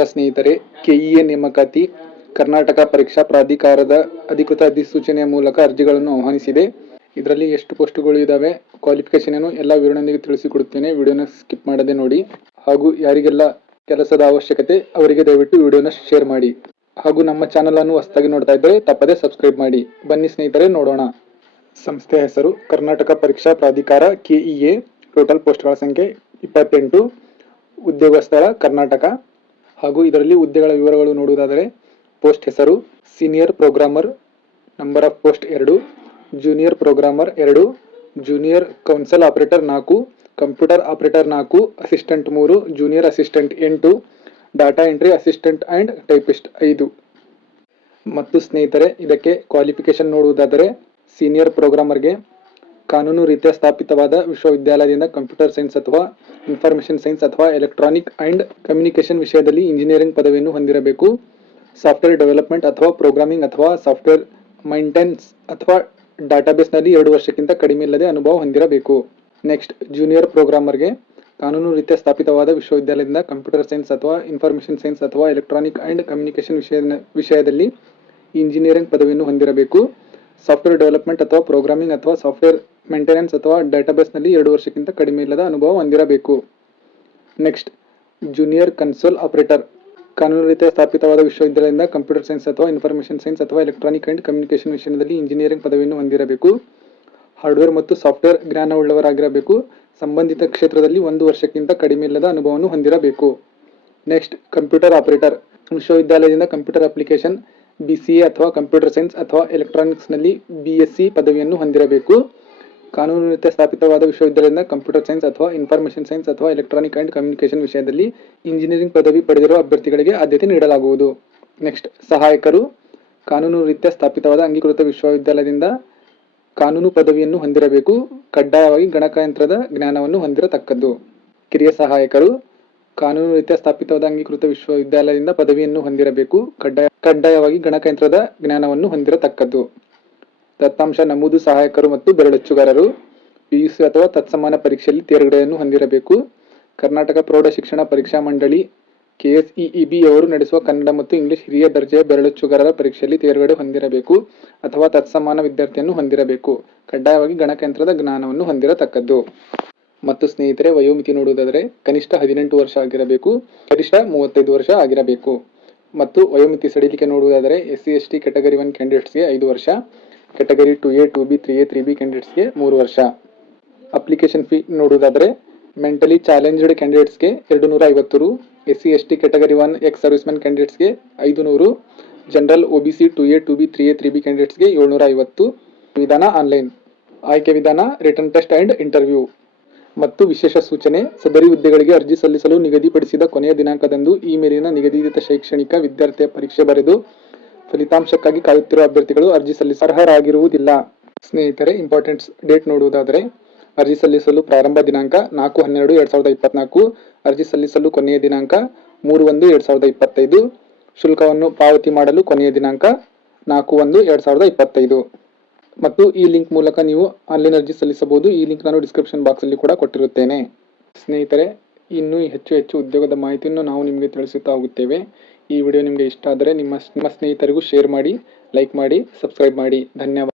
ನಮಸ್ಕಾರ ಸ್ನೇಹಿತರೆ ಕೆಇಎ ನೇಮಕಾತಿ ಕರ್ನಾಟಕ ಪರೀಕ್ಷಾ ಪ್ರಾಧಿಕಾರದ ಅಧಿಕೃತ ಅಧಿಸೂಚನೆಯ ಮೂಲಕ ಅರ್ಜಿಗಳನ್ನು ಆಹ್ವಾನಿಸಿದೆ. ಇದರಲ್ಲಿ ಎಷ್ಟು ಪೋಸ್ಟ್ಗಳು ಇದ್ದಾವೆ ಕ್ವಾಲಿಫಿಕೇಶನ್ ಏನು, ಎಲ್ಲ ವಿವರಣೆಯೊಂದಿಗೆ ತಿಳಿಸಿಕೊಡುತ್ತೇನೆ. ವಿಡಿಯೋನ ಸ್ಕಿಪ್ ಮಾಡದೆ ನೋಡಿ. ಹಾಗೂ ಯಾರಿಗೆಲ್ಲ ಕೆಲಸದ ಅವಶ್ಯಕತೆ, ಅವರಿಗೆ ದಯವಿಟ್ಟು ವಿಡಿಯೋನ ಶೇರ್ ಮಾಡಿ. ಹಾಗೂ ನಮ್ಮ ಚಾನಲ್ ಅನ್ನು ಹೊಸದಾಗಿ ನೋಡ್ತಾ ಇದ್ದರೆ ತಪ್ಪದೆ ಸಬ್ಸ್ಕ್ರೈಬ್ ಮಾಡಿ. ಬನ್ನಿ ಸ್ನೇಹಿತರೆ, ನೋಡೋಣ. ಸಂಸ್ಥೆಯ ಹೆಸರು, ಕರ್ನಾಟಕ ಪರೀಕ್ಷಾ ಪ್ರಾಧಿಕಾರ ಕೆಇಎ ಟೋಟಲ್ ಪೋಸ್ಟ್ಗಳ ಸಂಖ್ಯೆ ಇಪ್ಪತ್ತೆಂಟು. ಉದ್ಯೋಗ ಸ್ಥಳ ಕರ್ನಾಟಕ. ಹಾಗೂ ಇದರಲ್ಲಿ ಹುದ್ದೆಗಳ ವಿವರಗಳು ನೋಡುವುದಾದರೆ, ಪೋಸ್ಟ್ ಹೆಸರು, senior programmer, number of post ಎರಡು, ಜೂನಿಯರ್ ಪ್ರೋಗ್ರಾಮರ್ ಎರಡು, ಜೂನಿಯರ್ ಕೌನ್ಸಲ್ ಆಪರೇಟರ್ ನಾಲ್ಕು, ಕಂಪ್ಯೂಟರ್ ಆಪರೇಟರ್ ನಾಲ್ಕು, ಅಸಿಸ್ಟೆಂಟ್ ಮೂರು, ಜೂನಿಯರ್ ಅಸಿಸ್ಟೆಂಟ್ ಎಂಟು, data entry assistant and typist ಐದು. ಮತ್ತು ಸ್ನೇಹಿತರೆ, ಇದಕ್ಕೆ ಕ್ವಾಲಿಫಿಕೇಶನ್ ನೋಡುವುದಾದರೆ, ಸೀನಿಯರ್ ಪ್ರೋಗ್ರಾಮರ್ಗೆ ಕಾನೂನು ರೀತಿಯ ಸ್ಥಾಪಿತವಾದ ವಿಶ್ವವಿದ್ಯಾಲಯದಿಂದ ಕಂಪ್ಯೂಟರ್ ಸೈನ್ಸ್ ಅಥವಾ ಇನ್ಫಾರ್ಮೇಷನ್ ಸೈನ್ಸ್ ಅಥವಾ ಎಲೆಕ್ಟ್ರಾನಿಕ್ ಅಂಡ್ ಕಮ್ಯುನಿಕೇಷನ್ ವಿಷಯದಲ್ಲಿ ಇಂಜಿನಿಯರಿಂಗ್ ಪದವಿಯನ್ನು ಹೊಂದಿರಬೇಕು. ಸಾಫ್ಟ್ವೇರ್ ಡೆವಲಪ್ಮೆಂಟ್ ಅಥವಾ ಪ್ರೋಗ್ರಾಮಿಂಗ್ ಅಥವಾ ಸಾಫ್ಟ್ವೇರ್ ಮೈಂಟೆನ್ಸ್ ಅಥವಾ ಡಾಟಾಬೇಸ್ನಲ್ಲಿ ಎರಡು ವರ್ಷಕ್ಕಿಂತ ಕಡಿಮೆ ಇಲ್ಲದೆ ಅನುಭವ ಹೊಂದಿರಬೇಕು. ನೆಕ್ಸ್ಟ್, ಜೂನಿಯರ್ ಪ್ರೋಗ್ರಾಮರ್ಗೆ ಕಾನೂನು ರೀತಿಯ ಸ್ಥಾಪಿತವಾದ ವಿಶ್ವವಿದ್ಯಾಲಯದಿಂದ ಕಂಪ್ಯೂಟರ್ ಸೈನ್ಸ್ ಅಥವಾ ಇನ್ಫಾರ್ಮೇಷನ್ ಸೈನ್ಸ್ ಅಥವಾ ಎಲೆಕ್ಟ್ರಾನಿಕ್ ಆ್ಯಂಡ್ ಕಮ್ಯುನಿಕೇಶನ್ ವಿಷಯ ವಿಷಯದಲ್ಲಿ ಇಂಜಿನಿಯರಿಂಗ್ ಪದವಿಯನ್ನು ಹೊಂದಿರಬೇಕು. ಸಾಫ್ಟ್ವೇರ್ ಡೆವಲಪ್ಮೆಂಟ್ ಅಥವಾ ಪ್ರೋಗ್ರಾಮಿಂಗ್ ಅಥವಾ ಸಾಫ್ಟ್ವೇರ್ ಮೇಂಟೆನೆನ್ಸ್ ಅಥವಾ ಡಾಟಾಬೇಸ್ನಲ್ಲಿ ಎರಡು ವರ್ಷಕ್ಕಿಂತ ಕಡಿಮೆ ಇಲ್ಲದ ಅನುಭವ ಹೊಂದಿರಬೇಕು. ನೆಕ್ಸ್ಟ್ ಜೂನಿಯರ್ ಕನ್ಸೋಲ್ ಆಪರೇಟರ್ ಕಾನೂನು ರೀತಿಯ ಸ್ಥಾಪಿತವಾದ ವಿಶ್ವವಿದ್ಯಾಲಯದಿಂದ ಕಂಪ್ಯೂಟರ್ ಸೈನ್ಸ್ ಅಥವಾ ಇನ್ಫಾರ್ಮೇಷನ್ ಸೈನ್ಸ್ ಅಥವಾ ಎಲೆಕ್ಟ್ರಾನಿಕ್ ಅಂಡ್ ಕಮ್ಯುನಿಕೇಶನ್ ವಿಷಯದಲ್ಲಿ ಇಂಜಿನಿಯರಿಂಗ್ ಪದವಿಯನ್ನು ಹೊಂದಿರಬೇಕು. ಹಾರ್ಡ್ವೇರ್ ಮತ್ತು ಸಾಫ್ಟ್ವೇರ್ ಜ್ಞಾನವುಳ್ಳವರಾಗಿರಬೇಕು. ಸಂಬಂಧಿತ ಕ್ಷೇತ್ರದಲ್ಲಿ ಒಂದು ವರ್ಷಕ್ಕಿಂತ ಕಡಿಮೆ ಇಲ್ಲದ ಅನುಭವವನ್ನು ಹೊಂದಿರಬೇಕು. ನೆಕ್ಸ್ಟ್ ಕಂಪ್ಯೂಟರ್ ಆಪರೇಟರ್ ವಿಶ್ವವಿದ್ಯಾಲಯದಿಂದ computer application B C A ಅಥವಾ ಕಂಪ್ಯೂಟರ್ ಸೈನ್ಸ್ ಅಥವಾ ಎಲೆಕ್ಟ್ರಾನಿಕ್ಸ್ನಲ್ಲಿ ಬಿ ಎಸ್ ಸಿ ಪದವಿಯನ್ನು ಹೊಂದಿರಬೇಕು. ಕಾನೂನು ರೀತಿಯ ಸ್ಥಾಪಿತವಾದ ವಿಶ್ವವಿದ್ಯಾಲಯದಿಂದ ಕಂಪ್ಯೂಟರ್ ಸೈನ್ಸ್ ಅಥವಾ ಇನ್ಫಾರ್ಮೇಷನ್ ಸೈನ್ಸ್ ಅಥವಾ ಎಲೆಕ್ಟ್ರಾನಿಕ್ ಅಂಡ್ ಕಮ್ಯುನಿಕೇಶನ್ ವಿಷಯದಲ್ಲಿ ಇಂಜಿನಿಯರಿಂಗ್ ಪದವಿ ಪಡೆದಿರುವ ಅಭ್ಯರ್ಥಿಗಳಿಗೆ ಆದ್ಯತೆ ನೀಡಲಾಗುವುದು. ನೆಕ್ಸ್ಟ್, ಸಹಾಯಕರು. ಕಾನೂನು ರೀತಿಯ ಸ್ಥಾಪಿತವಾದ ಅಂಗೀಕೃತ ವಿಶ್ವವಿದ್ಯಾಲಯದಿಂದ ಕಾನೂನು ಪದವಿಯನ್ನು ಹೊಂದಿರಬೇಕು. ಕಡ್ಡಾಯವಾಗಿ ಗಣಕಯಂತ್ರದ ಜ್ಞಾನವನ್ನು ಹೊಂದಿರತಕ್ಕದ್ದು. ಕಿರಿಯ ಸಹಾಯಕರು. ಕಾನೂನು ರೀತಿಯ ಸ್ಥಾಪಿತವಾದ ಅಂಗೀಕೃತ ವಿಶ್ವವಿದ್ಯಾಲಯದಿಂದ ಪದವಿಯನ್ನು ಹೊಂದಿರಬೇಕು. ಕಡ್ಡಾಯ, ಕಡ್ಡಾಯವಾಗಿ ಗಣಕಯಂತ್ರದ ಜ್ಞಾನವನ್ನು ಹೊಂದಿರತಕ್ಕದ್ದು. ದತ್ತಾಂಶ ನಮೂದು ಸಹಾಯಕರು ಮತ್ತು ಬೆರಳಚ್ಚುಗಾರರು, ಪಿಯುಸಿ ಅಥವಾ ತತ್ಸಮಾನ ಪರೀಕ್ಷೆಯಲ್ಲಿ ತೇರ್ಗಡೆಯನ್ನು ಹೊಂದಿರಬೇಕು. ಕರ್ನಾಟಕ ಪ್ರೌಢ ಶಿಕ್ಷಣ ಪರೀಕ್ಷಾ ಮಂಡಳಿ, ಕೆಎಸ್ಇಇಬಿ ಅವರು ನಡೆಸುವ ಕನ್ನಡ ಮತ್ತು ಇಂಗ್ಲಿಷ್ ಹಿರಿಯ ದರ್ಜೆಯ ಬೆರಳಚ್ಚುಗಾರರ ಪರೀಕ್ಷೆಯಲ್ಲಿ ತೇರ್ಗಡೆ ಹೊಂದಿರಬೇಕು ಅಥವಾ ತತ್ಸಮಾನ ವಿದ್ಯಾರ್ಥಿಯನ್ನು ಹೊಂದಿರಬೇಕು. ಕಡ್ಡಾಯವಾಗಿ ಗಣಕಯಂತ್ರದ ಜ್ಞಾನವನ್ನು ಹೊಂದಿರತಕ್ಕದ್ದು. ಮತ್ತು ಸ್ನೇಹಿತರೆ, ವಯೋಮಿತಿ ನೋಡುವುದಾದರೆ ಕನಿಷ್ಠ ಹದಿನೆಂಟು ವರ್ಷ ಆಗಿರಬೇಕು, ಗರಿಷ್ಠ ಮೂವತ್ತೈದು ವರ್ಷ ಆಗಿರಬೇಕು. ಮತ್ತು ವಯೋಮಿತಿ ಸಡಿಲಿಕೆ ನೋಡುವುದಾದರೆ S C S T category one, ಕ್ಯಾಂಡಿಡೇಟ್ಸ್ಗೆ ಐದು ವರ್ಷ category two A two B three A three B ಕ್ಯಾಂಡಿಡೇಟ್ಸ್ಗೆ ಮೂರು ವರ್ಷ. ಅಪ್ಲಿಕೇಶನ್ ಫೀ ನೋಡುವುದಾದರೆ ಮೆಂಟಲಿ ಚಾಲೆಂಜ್ಡ್ ಕ್ಯಾಂಡಿಡೇಟ್ಸ್ಗೆ ಎರಡು ನೂರ ಐವತ್ತು ರು S C S T category one ex servicemen ಕ್ಯಾಂಡಿಡೇಟ್ಸ್ಗೆ ಐದು ನೂರು general O B C two A two B three A three B ಕ್ಯಾಂಡಿಡೇಟ್ಸ್ಗೆ ಏಳ್ನೂರ ಐವತ್ತು ವಿಧಾನ ಆನ್ಲೈನ್ ಆಯ್ಕೆ ವಿಧಾನ ರಿಟರ್ನ್ ಟೆಸ್ಟ್ ಆ್ಯಂಡ್ ಇಂಟರ್ವ್ಯೂ ಮತ್ತು ವಿಶೇಷ ಸೂಚನೆ, ಸದರಿ ಹುದ್ದೆಗಳಿಗೆ ಅರ್ಜಿ ಸಲ್ಲಿಸಲು ನಿಗದಿಪಡಿಸಿದ ಕೊನೆಯ ದಿನಾಂಕದಂದು ಈ ಮೇಲಿನ ನಿಗದಿತ ಶೈಕ್ಷಣಿಕ ವಿದ್ಯಾರ್ಥಿಯ ಪರೀಕ್ಷೆ ಬರೆದು ಫಲಿತಾಂಶಕ್ಕಾಗಿ ಕಾಯುತ್ತಿರುವ ಅಭ್ಯರ್ಥಿಗಳು ಅರ್ಜಿ ಸಲ್ಲಿಸ ಅರ್ಹರಾಗಿರುವುದಿಲ್ಲ. ಸ್ನೇಹಿತರೆ ಇಂಪಾರ್ಟೆಂಟ್ಸ್ ಡೇಟ್ ನೋಡುವುದಾದರೆ, ಅರ್ಜಿ ಸಲ್ಲಿಸಲು ಪ್ರಾರಂಭ ದಿನಾಂಕ ನಾಲ್ಕು ಹನ್ನೆರಡು ಎರಡು ಸಾವಿರದ ಇಪ್ಪತ್ನಾಲ್ಕು, ಅರ್ಜಿ ಸಲ್ಲಿಸಲು ಕೊನೆಯ ದಿನಾಂಕ ಮೂರು ಒಂದು ಎರಡು ಸಾವಿರದ ಇಪ್ಪತ್ತೈದು, ಶುಲ್ಕವನ್ನು ಪಾವತಿ ಮಾಡಲು ಕೊನೆಯ ದಿನಾಂಕ ನಾಲ್ಕು ಒಂದು ಎರಡು ಸಾವಿರದ ಇಪ್ಪತ್ತೈದು. ಮತ್ತು ಈ ಲಿಂಕ್ ಮೂಲಕ ನೀವು ಆನ್ಲೈನ್ ಅರ್ಜಿ ಸಲ್ಲಿಸಬಹುದು. ಈ ಲಿಂಕ್ ನಾನು ಡಿಸ್ಕ್ರಿಪ್ಷನ್ ಬಾಕ್ಸಲ್ಲಿ ಕೂಡ ಕೊಟ್ಟಿರುತ್ತೇನೆ. ಸ್ನೇಹಿತರೆ, ಇನ್ನೂ ಹೆಚ್ಚು ಹೆಚ್ಚು ಉದ್ಯೋಗದ ಮಾಹಿತಿಯನ್ನು ನಾವು ನಿಮಗೆ ತಿಳಿಸುತ್ತಾ ಹೋಗುತ್ತೇವೆ. ಈ ವಿಡಿಯೋ ನಿಮಗೆ ಇಷ್ಟ ಆದರೆ ನಿಮ್ಮ ನಿಮ್ಮ ಸ್ನೇಹಿತರಿಗೂ ಶೇರ್ ಮಾಡಿ ಲೈಕ್ ಮಾಡಿ ಸಬ್ಸ್ಕ್ರೈಬ್ ಮಾಡಿ. ಧನ್ಯವಾದ.